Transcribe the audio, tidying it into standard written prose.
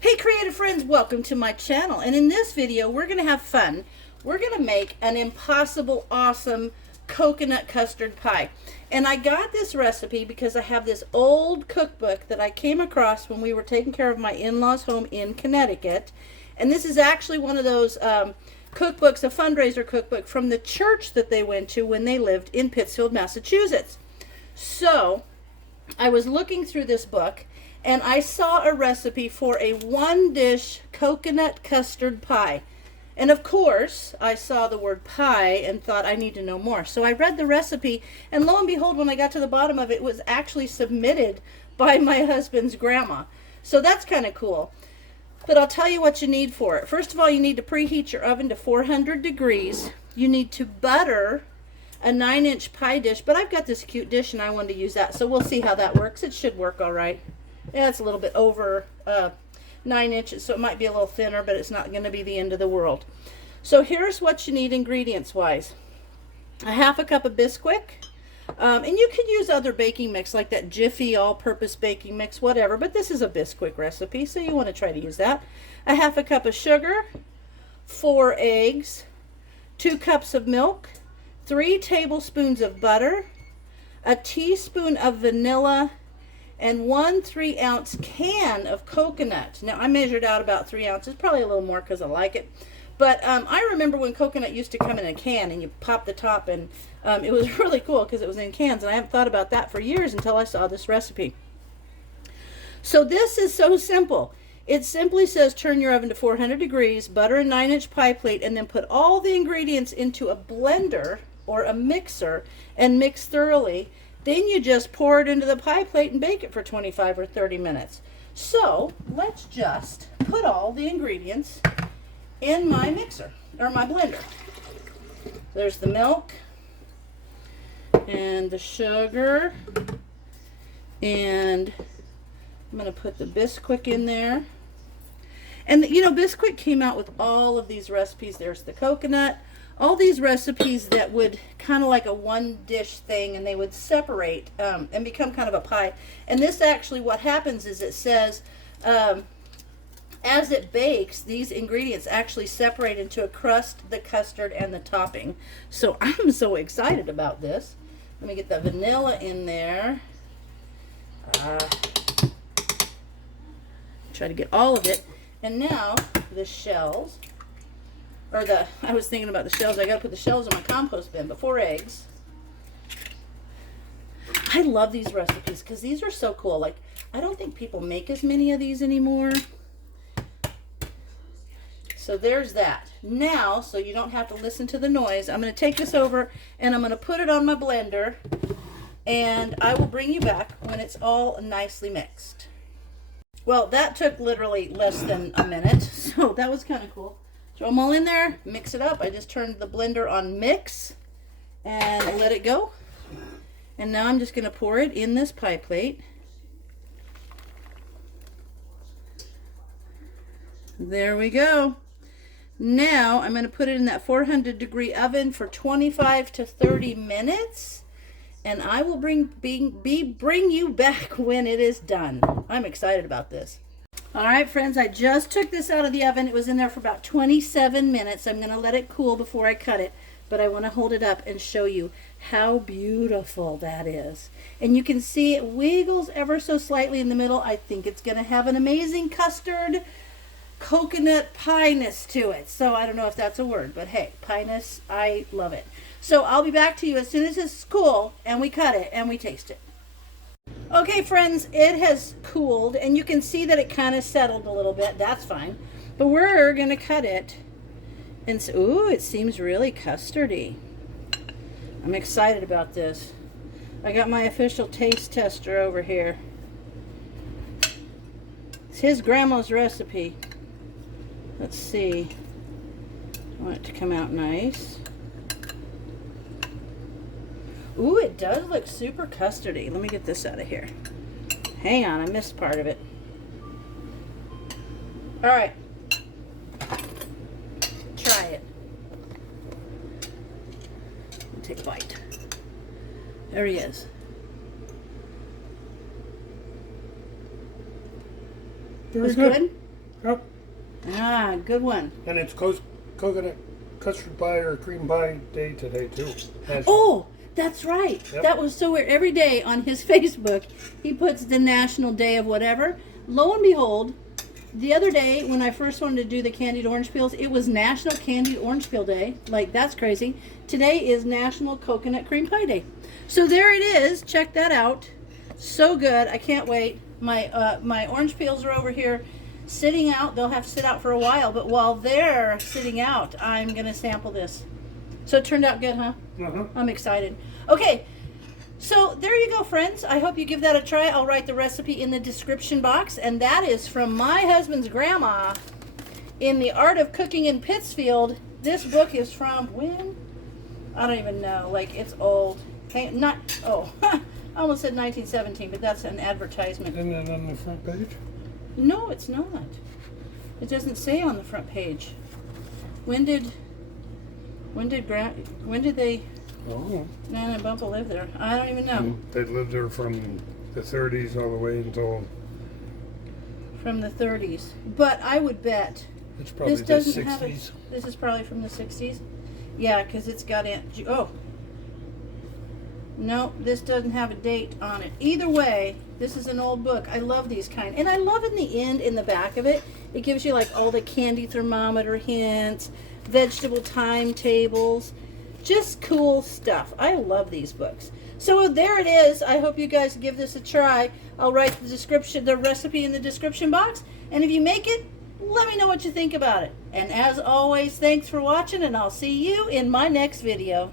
Hey creative friends, welcome to my channel, and in this video we're going to have fun. We're going to make an impossible awesome coconut custard pie. And I got this recipe because I have this old cookbook that I came across when we were taking care of my in-laws home in Connecticut. And this is actually one of those cookbooks, a fundraiser cookbook from the church that they went to when they lived in Pittsfield, Massachusetts. So I was looking through this book and I saw a recipe for a one-dish coconut custard pie. And of course, I saw the word pie and thought I need to know more. So I read the recipe, and lo and behold, when I got to the bottom of it, it was actually submitted by my husband's grandma. So that's kind of cool. But I'll tell you what you need for it. First of all, you need to preheat your oven to 400 degrees. You need to butter a 9-inch pie dish, but I've got this cute dish and I wanted to use that, so we'll see how that works. It should work all right. Yeah, it's a little bit over 9 inches, so it might be a little thinner, but it's not going to be the end of the world. So here's what you need ingredients wise. A half a cup of Bisquick, and you can use other baking mix like that Jiffy all-purpose baking mix, whatever, but this is a Bisquick recipe, so you want to try to use that. A half a cup of sugar, 4 eggs, 2 cups of milk, 3 tablespoons of butter, a teaspoon of vanilla, and 1 3-ounce can of coconut. Now I measured out about 3 ounces, probably a little more because I like it. But I remember when coconut used to come in a can and you pop the top, and it was really cool because it was in cans, and I haven't thought about that for years until I saw this recipe. So this is so simple. It simply says turn your oven to 400 degrees, butter a 9-inch pie plate, and then put all the ingredients into a blender or a mixer and mix thoroughly. Then you just pour it into the pie plate and bake it for 25 or 30 minutes. So let's just put all the ingredients in my mixer, or my blender. There's the milk and the sugar, and I'm going to put the Bisquick in there. And you know, Bisquick came out with all of these recipes. There's the coconut, all these recipes that would kind of like a one dish thing, and they would separate and become kind of a pie. And this actually, what happens is it says as it bakes, these ingredients actually separate into a crust, the custard, and the topping. So I'm so excited about this. Let me get the vanilla in there. Try to get all of it. And now the shells. I was thinking about the shells. I got to put the shells in my compost bin, but 4 eggs. I love these recipes because these are so cool. Like, I don't think people make as many of these anymore. So there's that. Now, so you don't have to listen to the noise, I'm going to take this over and I'm going to put it on my blender, and I will bring you back when it's all nicely mixed. Well, that took literally less than a minute, so that was kind of cool. Throw them all in there, mix it up. I just turned the blender on mix and let it go. And now I'm just going to pour it in this pie plate. There we go. Now I'm going to put it in that 400 degree oven for 25 to 30 minutes. And I will bring you back when it is done. I'm excited about this. All right, friends, I just took this out of the oven. It was in there for about 27 minutes. I'm going to let it cool before I cut it, but I want to hold it up and show you how beautiful that is. And you can see it wiggles ever so slightly in the middle. I think it's going to have an amazing custard coconut pie-ness to it. So I don't know if that's a word, but hey, pie-ness, I love it. So I'll be back to you as soon as it's cool and we cut it and we taste it. Okay, friends, it has cooled, and you can see that it kind of settled a little bit. That's fine. But we're going to cut it. And so, ooh, it seems really custardy. I'm excited about this. I got my official taste tester over here. It's his grandma's recipe. Let's see. I want it to come out nice. Ooh, it does look super custardy. Let me get this out of here. Hang on, I missed part of it. All right. Try it. Take a bite. There he is. Very good. Yep. Ah, good one. And it's coconut custard pie or cream pie day today too. Oh, that's right. Yep. That was so weird. Every day on his Facebook, he puts the National Day of whatever. Lo and behold, the other day when I first wanted to do the candied orange peels, it was National Candied Orange Peel Day. Like, that's crazy. Today is National Coconut Cream Pie Day. So there it is. Check that out. So good. I can't wait. My orange peels are over here sitting out. They'll have to sit out for a while, but while they're sitting out, I'm going to sample this. So it turned out good, huh? Uh-huh. I'm excited. Okay, so there you go, friends. I hope you give that a try. I'll write the recipe in the description box, and that is from my husband's grandma in The Art of Cooking in Pittsfield. This book is from when? I don't even know. Like, it's old. I almost said 1917, but that's an advertisement. Isn't that on the front page? No, it's not. It doesn't say on the front page. When did they, Oh. Nana and Bumpa live there? I don't even know. They lived there from the 30s all the way until... From the 30s. But I would bet It's probably this the doesn't 60s. have a, this is probably from the 60s. Yeah, because it's got oh. No, this doesn't have a date on it. Either way, this is an old book. I love these kind. And I love in the end, in the back of it, it gives you like all the candy thermometer hints, vegetable timetables, just cool stuff. I love these books. So there it is. I hope you guys give this a try. I'll write the recipe in the description box. And if you make it, let me know what you think about it. And as always, thanks for watching, and I'll see you in my next video.